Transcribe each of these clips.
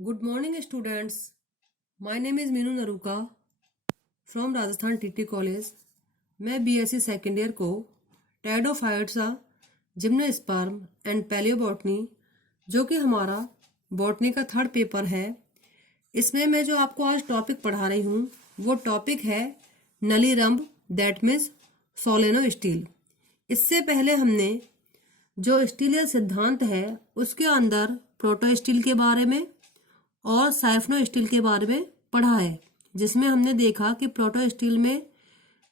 Good morning, students. My name is Meenu Naruka from Rajasthan TT college. मैं BSc second year को टैडोफाइट्सा gymnosperm and palaeobotany, जो कि हमारा बॉटनी का थर्ड पेपर है, इसमें मैं जो आपको आज टॉपिक पढ़ा रही हूँ वो टॉपिक है नलीरंभ, दैट मीन्स सोलेनो स्टील। इससे पहले हमने जो स्टीलियल सिद्धांत है उसके अंदर प्रोटो स्टील के बारे में और साइफनो स्टील के बारे में पढ़ा है, जिसमें हमने देखा कि प्रोटो स्टील में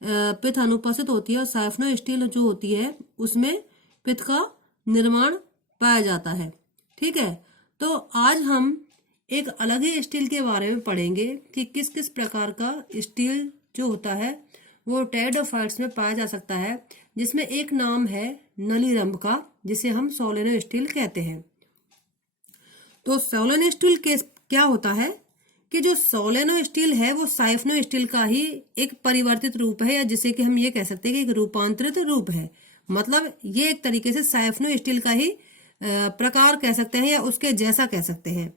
पित्त अनुपस्थित होती है और साइफनो स्टील जो होती है उसमें पित्त का निर्माण पाया जाता है। ठीक है, तो आज हम एक अलग ही स्टील के बारे में पढ़ेंगे कि किस किस प्रकार का स्टील जो होता है वो टैडोफाइट्स में पाया जा सकता है, जिसमें एक नाम है नलीरंभ का, जिसे हम सोलेनो स्टील कहते हैं। तो सोलेनो स्टील क्या होता है कि जो सोलेनो स्टील है वो साइफनो स्टील का ही एक परिवर्तित रूप है, या जिसे कि हम ये कह सकते हैं कि एक रूपांतरित रूप है। मतलब ये एक तरीके से साइफनो स्टील का ही प्रकार कह सकते हैं या उसके जैसा कह सकते हैं।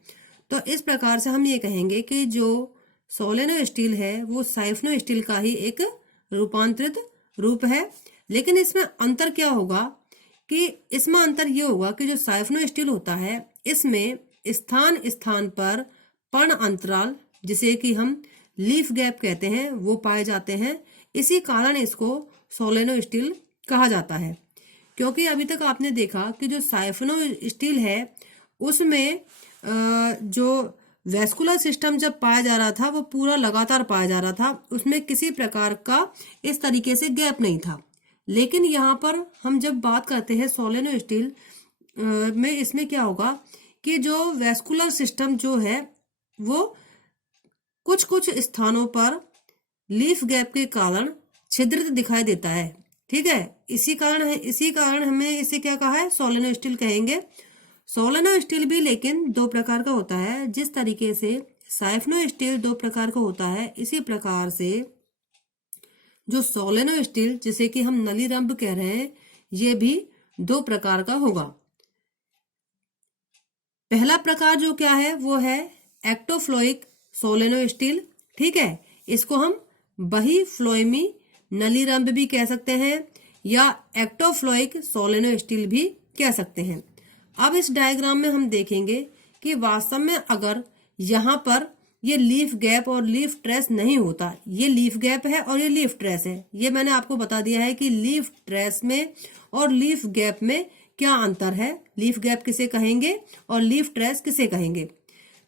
तो इस प्रकार से हम ये कहेंगे कि जो सोलेनो स्टील है वो साइफनो स्टील का ही एक रूपांतरित रूप है। लेकिन इसमें अंतर क्या होगा कि इसमें अंतर ये होगा कि जो साइफनो स्टील होता है इसमें स्थान स्थान पर पर्ण अंतराल, जिसे कि हम लीफ गैप कहते हैं, वो पाए जाते हैं। इसी कारण इसको सोलेनो स्टील कहा जाता है, क्योंकि अभी तक आपने देखा कि जो साइफनो स्टील है उसमें जो वेस्कुलर सिस्टम जब पाया जा रहा था वो पूरा लगातार पाया जा रहा था, उसमें किसी प्रकार का इस तरीके से गैप नहीं था। लेकिन यहाँ पर हम जब बात करते हैं सोलेनो स्टील में, इसमें क्या होगा कि जो वेस्कुलर सिस्टम जो है वो कुछ कुछ स्थानों पर लीफ गैप के कारण छिद्रित दिखाई देता है। ठीक है, इसी कारण हमें इसे क्या कहा है, सोलेनो स्टील कहेंगे। सोलेनो स्टील भी लेकिन दो प्रकार का होता है। जिस तरीके से साइफनो स्टील दो प्रकार का होता है, इसी प्रकार से जो सोलेनो स्टील, जिसे कि हम नलीरंभ कह रहे हैं, ये भी दो प्रकार का होगा। पहला प्रकार जो क्या है वो है एक्टोफ्लोइक सोलेनो स्टील। ठीक है, इसको हम बही फ्लोएमी नलीरंभ भी कह सकते हैं या एक्टोफ्लोइक सोलेनो स्टील भी कह सकते हैं। अब इस डायग्राम में हम देखेंगे कि वास्तव में अगर यहाँ पर ये लीफ गैप और लीफ ट्रेस नहीं होता, ये लीफ गैप है और ये लीफ ट्रेस है। ये मैंने आपको बता दिया है कि लीफ ट्रेस में और लीफ गैप में क्या अंतर है, लीफ गैप किसे कहेंगे और लीफ ट्रेस किसे कहेंगे।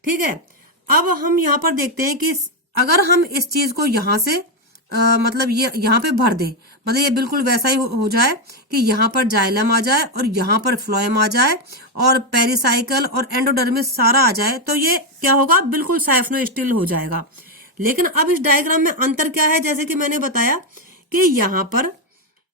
ठीक है, अब हम यहाँ पर देखते हैं कि अगर हम इस चीज को यहाँ से मतलब ये यहाँ पे भर दे, मतलब ये बिल्कुल वैसा ही हो जाए कि यहाँ पर जाइलम आ जाए और यहाँ पर फ्लोएम आ जाए और पेरिसाइकल और एंडोडर्मिस सारा आ जाए, तो ये क्या होगा, बिल्कुल साइफनो स्टील हो जाएगा। लेकिन अब इस डायग्राम में अंतर क्या है, जैसे कि मैंने बताया कि यहाँ पर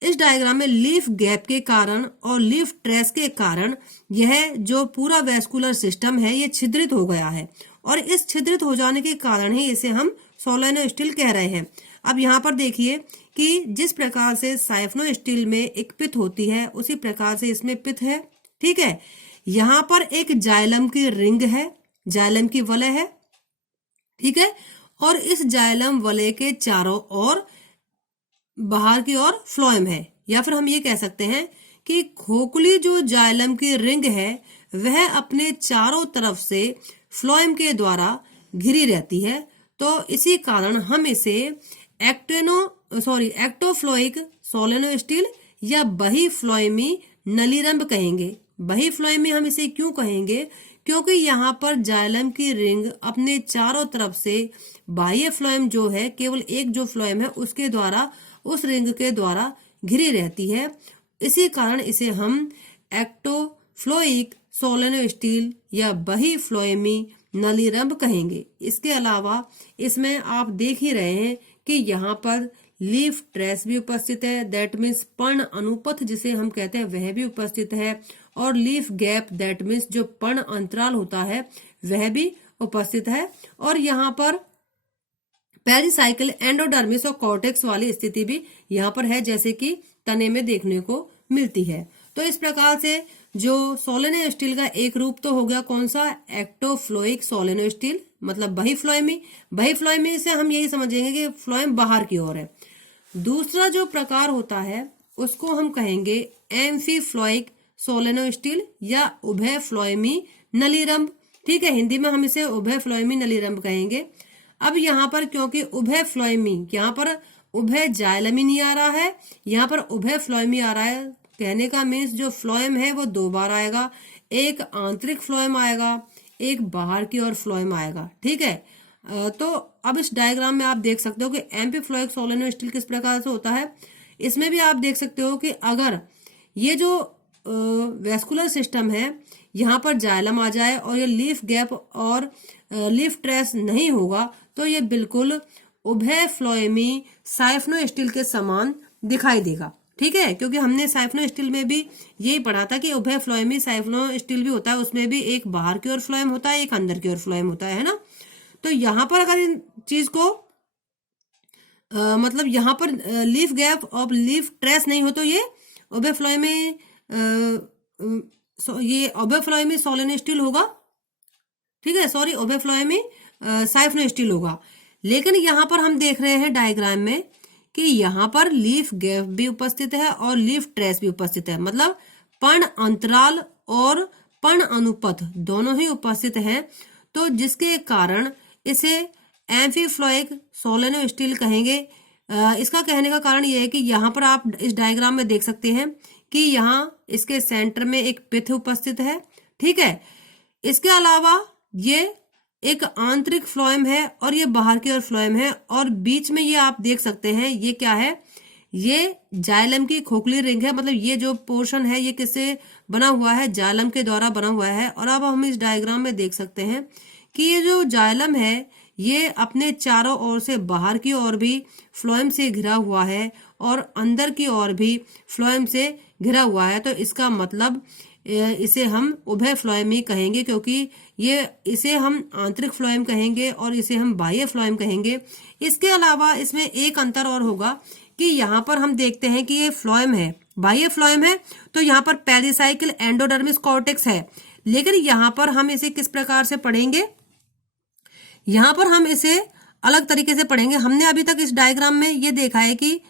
इस डायग्राम में लीफ गैप के कारण और लीफ ट्रेस के कारण यह जो पूरा वेस्कुलर सिस्टम है ये छिद्रित हो गया है, और इस छिद्रित हो जाने के कारण ही इसे हम सोलेनो स्टील कह रहे हैं। अब यहाँ पर देखिए कि जिस प्रकार से साइफनो स्टील में एक पित्त होती है उसी प्रकार से इसमें पित्त है। ठीक है, यहाँ पर एक जाइलम की रिंग है, जाइलम की वलय है। ठीक है, और इस जाइलम वलय के चारों ओर बाहर की ओर फ्लोएम है, या फिर हम ये कह सकते हैं कि खोखली जो जाइलम की रिंग है वह अपने चारों तरफ से फ्लोएम के द्वारा घिरी रहती है। तो इसी कारण हम इसे एक्टोफ्लोइक सोलेनो स्टील या बही फ्लोएमी नलीरंभ कहेंगे। बही फ्लोएमी हम इसे क्यों कहेंगे, क्योंकि यहाँ पर जाइलम की रिंग अपने चारों तरफ से बाह्य फ्लोएम जो है, केवल एक जो फ्लोएम है उसके द्वारा, उस रिंग के द्वारा घिरी रहती है। इसी कारण इसे हम एक्टोफ्लोइक सोलेनो स्टील या बही फ्लोएमी नलीरंभ कहेंगे। इसके अलावा इसमें आप देख ही रहे हैं कि यहाँ पर लीफ ट्रेस भी उपस्थित है, दैट मीन्स पर्ण अनुपथ जिसे हम कहते हैं वह भी उपस्थित है, और लीफ गैप दैट मीन्स जो पर्ण अंतराल होता है वह भी उपस्थित है। और यहाँ पर पेरिसाइकल, एंडोडर्मिस और कॉर्टेक्स वाली स्थिति भी यहाँ पर है, जैसे कि तने में देखने को मिलती है। तो इस प्रकार से जो सोलेनो स्टील का एक रूप तो हो गया कौन सा, एक्टोफ्लोइक सोलेनो स्टील, मतलब बहीफ्लोएमी। बहीफ्लोएमी से हम यही समझेंगे कि फ्लोएम बाहर की ओर है। दूसरा जो प्रकार होता है उसको हम कहेंगे एम्फीफ्लोइक सोलेनो स्टील या उभय फ्लोएमी नलीरंभ। ठीक है, हिंदी में हम इसे उभय फ्लोएमी नलीरंभ कहेंगे। अब यहाँ पर क्योंकि उभय फ्लोएमी, यहाँ पर उभय जाइलम ही नहीं आ रहा है, यहाँ पर उभय फ्लोएमी आ रहा है। कहने का मीन्स जो फ्लोएम है वो दो बार आएगा, एक आंतरिक फ्लोएम आएगा, एक बाहर की ओर फ्लोएम आएगा। ठीक है, तो अब इस डायग्राम में आप देख सकते हो कि एम्फीफ्लोइक सोलेनो स्टील किस प्रकार से होता है। इसमें भी आप देख सकते हो कि अगर ये जो वेस्कुलर सिस्टम है यहाँ पर जाइलम आ जाए और ये लीफ गैप और लीफ ट्रेस नहीं होगा तो ये बिल्कुल उभय फ्लोएमी साइफनो स्टील के समान दिखाई देगा। ठीक है, क्योंकि हमने साइफनो स्टील में भी यही पढ़ा था कि उभय फ्लोएमी साइफनो स्टील भी होता है, उसमें भी एक बाहर की ओर फ्लोएम होता है, एक अंदर की ओर फ्लोएम होता है ना। तो यहाँ पर अगर इन चीज को मतलब यहाँ पर लीफ गैप और लीफ ट्रेस नहीं हो तो ये उभय फ्लोएमी ये उभय फ्लोएमी सोलेनो स्टील होगा। ठीक है, सॉरी, उभय फ्लोएमी साइफनो स्टील होगा। लेकिन यहाँ पर हम देख रहे हैं डायग्राम में कि यहाँ पर लीफ गैप भी उपस्थित है और लीफ ट्रेस भी उपस्थित है, मतलब पर्ण अंतराल और पर्ण अनुपथ दोनों ही उपस्थित हैं। तो जिसके कारण इसे एम्फीफ्लोइक सोलेनो स्टील कहेंगे। इसका कहने का कारण यह है कि यहाँ पर आप इस डायग्राम में देख सकते हैं कि यहाँ इसके सेंटर में एक पिथ उपस्थित है। ठीक है, इसके अलावा ये एक आंतरिक फ्लोएम है और ये बाहर की ओर फ्लोएम है, और बीच में ये आप देख सकते हैं ये क्या है, ये जाइलम की खोखली रिंग है। मतलब ये जो पोर्शन है ये किससे बना हुआ है, जाइलम के द्वारा बना हुआ है। और अब हम इस डायग्राम में देख सकते हैं कि ये जो जाइलम है ये अपने चारों ओर से बाहर की ओर भी फ्लोएम से घिरा हुआ है और अंदर की ओर भी फ्लोएम से घिरा हुआ है। तो इसका मतलब इसे हम उभय फ्लोएमी कहेंगे, क्योंकि ये इसे हम आंतरिक फ्लोएम कहेंगे और इसे हम बाह्य फ्लोएम कहेंगे। इसके अलावा इसमें एक अंतर और होगा कि यहाँ पर हम देखते हैं कि ये फ्लोएम है, बाह्य फ्लोएम है, तो यहाँ पर पेरिसाइकिल एंडोडर्मिस कॉर्टेक्स है। लेकिन यहाँ पर हम इसे किस प्रकार से पढ़ेंगे, यहाँ पर हम इसे अलग तरीके से पढ़ेंगे। हमने अभी तक इस डायग्राम में ये देखा है कि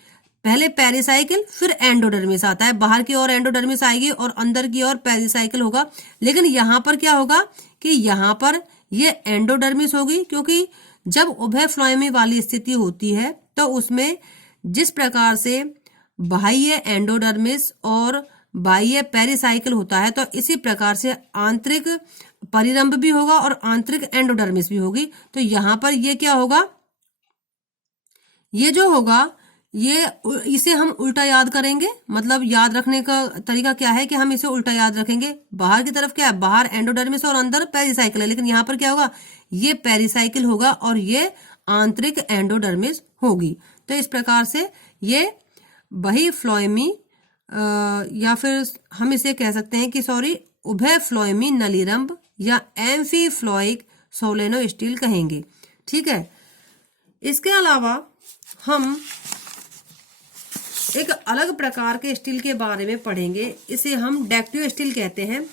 पहले पेरिसाइकिल फिर एंडोडर्मिस आता है, बाहर की ओर एंडोडर्मिस आएगी और अंदर की ओर पेरिसाइकिल होगा। लेकिन यहाँ पर क्या होगा कि यहाँ पर ये एंडोडर्मिस होगी, क्योंकि जब उभय फ्लोएमी वाली स्थिति होती है तो उसमें जिस प्रकार से बाह्य एंडोडर्मिस और बाह्य पेरिसाइकिल होता है तो इसी प्रकार से आंतरिक परिरंभ भी होगा और आंतरिक एंडोडर्मिस भी होगी। तो यहाँ पर ये क्या होगा, ये जो होगा ये इसे हम उल्टा याद करेंगे। मतलब याद रखने का तरीका क्या है कि हम इसे उल्टा याद रखेंगे। बाहर की तरफ क्या है, बाहर एंडोडर्मिस और अंदर पेरिसाइकिल है, लेकिन यहाँ पर क्या होगा, ये पेरिसाइकिल होगा और ये आंतरिक एंडोडर्मिस होगी। तो इस प्रकार से ये बहीफ्लोएमी या फिर हम इसे कह सकते हैं कि सॉरी उभय फ्लोएमी नलीरंभ या एम्फीफ्लोइक सोलेनो स्टील कहेंगे। ठीक है, इसके अलावा हम एक अलग प्रकार के स्टील के बारे में पढ़ेंगे, इसे हम डैक्टियो स्टील कहते हैं।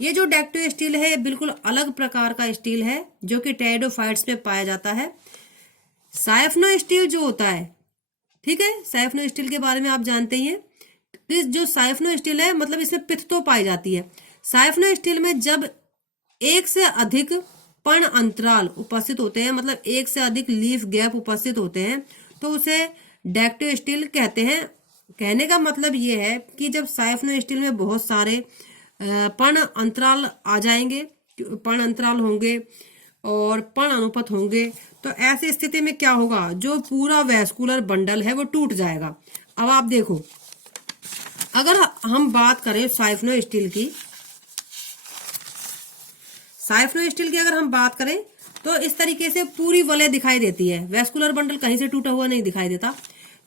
ये जो डैक्टियो स्टील है बिल्कुल अलग प्रकार का स्टील है जो कि टेरिडोफाइट्स में पाया जाता है। साइफनो स्टील जो होता है, ठीक है, साइफनो स्टील के बारे में आप जानते ही हैं। जो साइफनो स्टील है मतलब इसमें पिथ तो पाई जाती है। साइफनो स्टील में जब एक से अधिक पर्ण अंतराल उपस्थित होते हैं, मतलब एक से अधिक लीफ गैप उपस्थित होते हैं, तो उसे डैक्टियो स्टील कहते हैं। कहने का मतलब ये है कि जब साइफनो स्टील में बहुत सारे पर्ण अंतराल आ जाएंगे, पर्ण अंतराल होंगे और पर्ण अनुपथ होंगे, तो ऐसी स्थिति में क्या होगा, जो पूरा वेस्कुलर बंडल है वो टूट जाएगा। अब आप देखो, अगर हम बात करें साइफनो स्टील की, साइफनो स्टील की अगर हम बात करें तो इस तरीके से पूरी वलय दिखाई देती है, वेस्कुलर बंडल कहीं से टूटा हुआ नहीं दिखाई देता।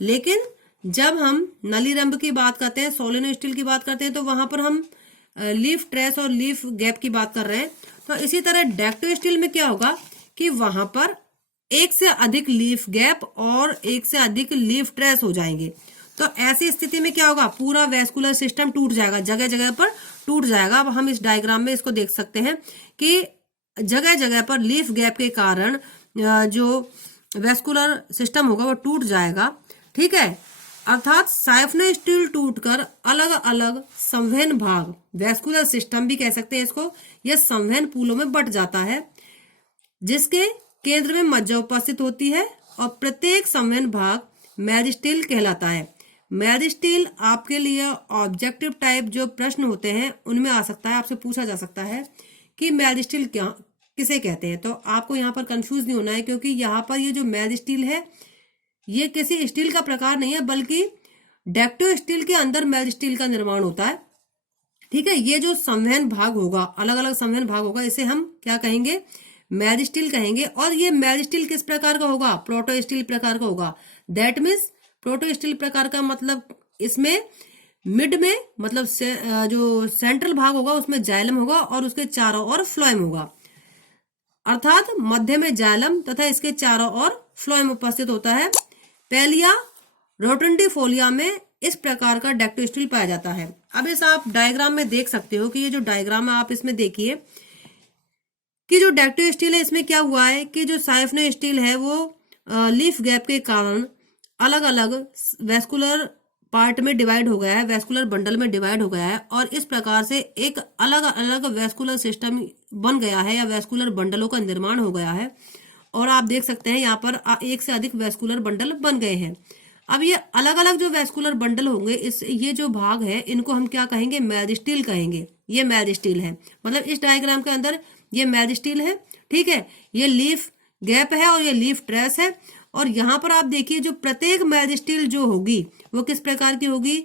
लेकिन जब हम नलीरंभ की बात करते हैं, सोलेनो स्टील की बात करते हैं, तो वहां पर हम लीफ ट्रेस और लीफ गैप की बात कर रहे हैं। तो इसी तरह डैक्टियो स्टील में क्या होगा कि वहां पर एक से अधिक लीफ गैप और एक से अधिक लीफ ट्रेस हो जाएंगे। तो ऐसी स्थिति में क्या होगा, पूरा वैस्कुलर सिस्टम टूट जाएगा, जगह जगह पर टूट जाएगा। अब हम इस डायग्राम में इसको देख सकते हैं कि जगह जगह पर लीफ गैप के कारण जो वैस्कुलर सिस्टम होगा वो टूट जाएगा, ठीक है। अर्थात साइफनो स्टील टूटकर अलग अलग संवहन भाग, वैस्कुलर सिस्टम भी कह सकते हैं इसको, यह संवहन पूलों में बट जाता है, जिसके केंद्र में मज्जा उपस्थित होती है और प्रत्येक संवहन भाग मेरिस्टील कहलाता है। मेरिस्टील आपके लिए ऑब्जेक्टिव टाइप जो प्रश्न होते हैं उनमें आ सकता है, आपसे पूछा जा सकता है कि मेरिस्टील क्या किसे कहते हैं। तो आपको यहाँ पर कंफ्यूज नहीं होना है, क्योंकि यहाँ पर ये जो मेरिस्टील है ये किसी स्टील का प्रकार नहीं है, बल्कि डेक्टो स्टील के अंदर मेरिस्टील का निर्माण होता है, ठीक है। ये जो संवहन भाग होगा, अलग अलग संवहन भाग होगा, इसे हम क्या कहेंगे, मेरिस्टील कहेंगे। और ये मेरिस्टील किस प्रकार का होगा, प्रोटो स्टील प्रकार का होगा। दैट मीन्स प्रोटो स्टील प्रकार का मतलब इसमें मिड में मतलब जो सेंट्रल भाग होगा उसमें जाइलम होगा और उसके चारों ओर फ्लोएम होगा, अर्थात मध्य में जाइलम तथा इसके चारों ओर फ्लोएम उपस्थित होता है। पैलिया रोटंडिफोलिया में इस प्रकार का डेक्टो स्टील पाया जाता है। अब इस आप डायग्राम में देख सकते हो कि ये जो डायग्राम है आप इसमें देखिए कि जो डेक्टो स्टील है इसमें क्या हुआ है कि जो साइफनो स्टील है वो लीफ गैप के कारण अलग अलग वैस्कुलर पार्ट में डिवाइड हो गया है, वैस्कुलर बंडल में डिवाइड हो गया है, और इस प्रकार से एक अलग अलग वैस्कुलर सिस्टम बन गया है या वैस्कुलर बंडलों का निर्माण हो गया है। और आप देख सकते हैं यहाँ पर एक से अधिक वैस्कुलर बंडल बन गए हैं। अब ये अलग अलग जो वैस्कुलर बंडल होंगे, इस ये जो भाग है इनको हम क्या कहेंगे, मेरिस्टील कहेंगे। ये मेरिस्टील है, मतलब इस डायग्राम के अंदर ये मेरिस्टील है, ठीक है। ये लीफ गैप है और ये लीफ ट्रेस है। और यहाँ पर आप देखिए जो प्रत्येक मेरिस्टील जो होगी वो किस प्रकार की होगी,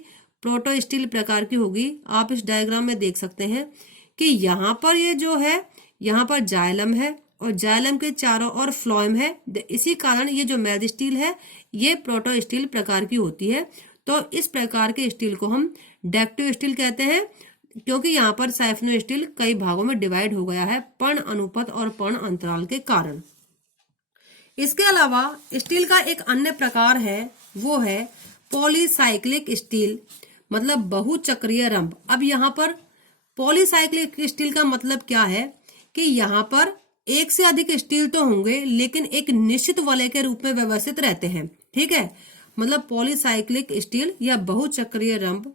प्रोटो स्टील प्रकार की होगी। आप इस डायग्राम में देख सकते हैं कि यहाँ पर ये जो है, यहाँ पर जाइलम है और जाइलम के चारों ओर फ्लोएम है, इसी कारण ये जो मेरिस्टील है ये प्रोटो स्टील प्रकार की होती है। तो इस प्रकार के स्टील को हम डेक्टो स्टील कहते हैं, क्योंकि यहाँ पर साइफनो स्टील कई भागों में डिवाइड हो गया है पर्ण अनुपात और पर्ण अंतराल के कारण। इसके अलावा स्टील का एक अन्य प्रकार है, वो है पॉलीसाइक्लिक स्टील, मतलब बहुचक्रीय रंभ। अब यहाँ पर पॉलीसाइक्लिक स्टील का मतलब क्या है कि यहाँ पर एक से अधिक स्टील तो होंगे लेकिन एक निश्चित वलय के रूप में व्यवस्थित रहते हैं, ठीक है। मतलब पॉलीसाइक्लिक स्टील या बहुचक्रीय रंभ,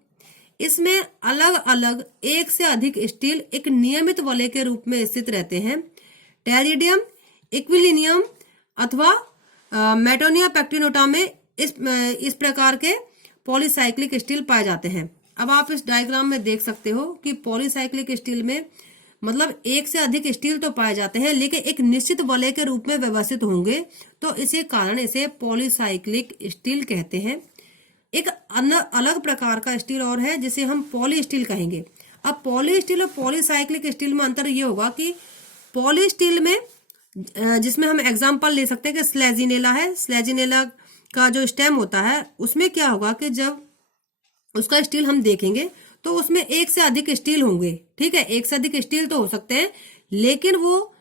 इसमें अलग अलग एक से अधिक स्टील एक नियमित वलय के रूप में स्थित रहते हैं। टेरिडियम, इक्विलिनियम अथवा मेटोनिया पैक्टिनोटा में इस प्रकार के पॉलीसाइक्लिक स्टील पाए जाते हैं। अब आप इस डायग्राम में देख सकते हो कि पॉलीसाइक्लिक स्टील में मतलब एक से अधिक स्टील तो पाए जाते हैं लेकिन एक निश्चित वलय के रूप में व्यवस्थित होंगे, तो इसी कारण इसे पॉलीसाइक्लिक स्टील कहते हैं। एक अलग प्रकार का स्टील और है जिसे हम पॉली स्टील कहेंगे। अब पॉली स्टील और पॉलीसाइक्लिक स्टील में अंतर ये होगा कि पॉली स्टील में, जिसमें हम एग्जाम्पल ले सकते हैं कि स्लेजिनेला है, स्लेजिनेला का जो स्टेम होता है उसमें क्या होगा कि जब उसका स्टील हम देखेंगे तो उसमें एक से अधिक स्टील होंगे, ठीक है। एक से अधिक स्टील तो हो सकते हैं लेकिन वो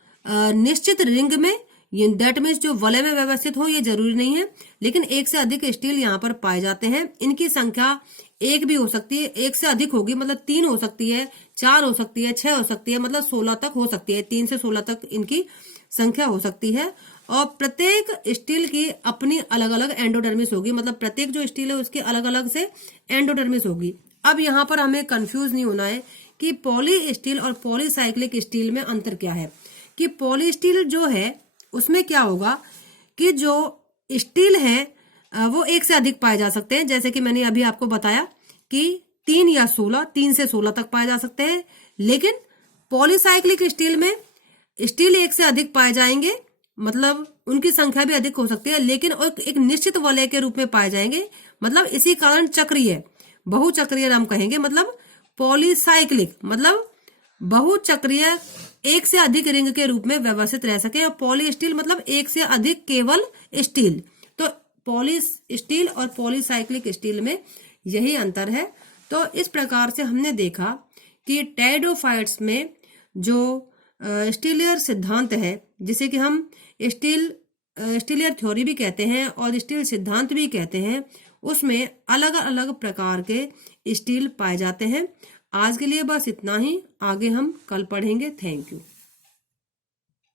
निश्चित रिंग में, दैट मीन्स जो वलय में व्यवस्थित हो ये जरूरी नहीं है, लेकिन एक से अधिक स्टील यहाँ पर पाए जाते हैं। इनकी संख्या एक भी हो सकती है, एक से अधिक होगी, मतलब 3 हो सकती है, 4 हो सकती है, 6 हो सकती है, मतलब 16 तक हो सकती है। 3 से 16 तक इनकी संख्या हो सकती है। और प्रत्येक स्टील की अपनी अलग अलग एंडोडर्मिस होगी, मतलब प्रत्येक जो स्टील है उसकी अलग अलग से एंडोडर्मिस होगी। अब यहाँ पर हमें कंफ्यूज नहीं होना है कि पॉली स्टील और पॉलीसाइक्लिक स्टील में अंतर क्या है। कि पॉली स्टील जो है उसमें क्या होगा कि जो स्टील है वो एक से अधिक पाए जा सकते हैं, जैसे कि मैंने अभी आपको बताया कि 3 से 16 तक पाए जा सकते हैं। लेकिन पॉलीसाइक्लिक स्टील में स्टील एक से अधिक पाए जाएंगे, मतलब उनकी संख्या भी अधिक हो सकती है लेकिन एक निश्चित वलय के रूप में पाए जाएंगे, मतलब इसी कारण चक्रीय, बहुचक्रीय नाम कहेंगे। मतलब पॉलीसाइक्लिक मतलब बहुचक्रीय, एक से अधिक रिंग के रूप में व्यवस्थित रह सके, और पॉली स्टील मतलब एक से अधिक केवल स्टील। तो पॉली स्टील और पॉलीसाइक्लिक स्टील में यही अंतर है। तो इस प्रकार से हमने देखा कि टेरिडोफाइट्स में जो स्टीलियर सिद्धांत है, जिसे कि हम स्टीलियर थ्योरी भी कहते हैं और स्टील सिद्धांत भी कहते हैं, उसमें अलग अलग प्रकार के स्टील पाए जाते हैं। आज के लिए बस इतना ही, आगे हम कल पढ़ेंगे। Thank you.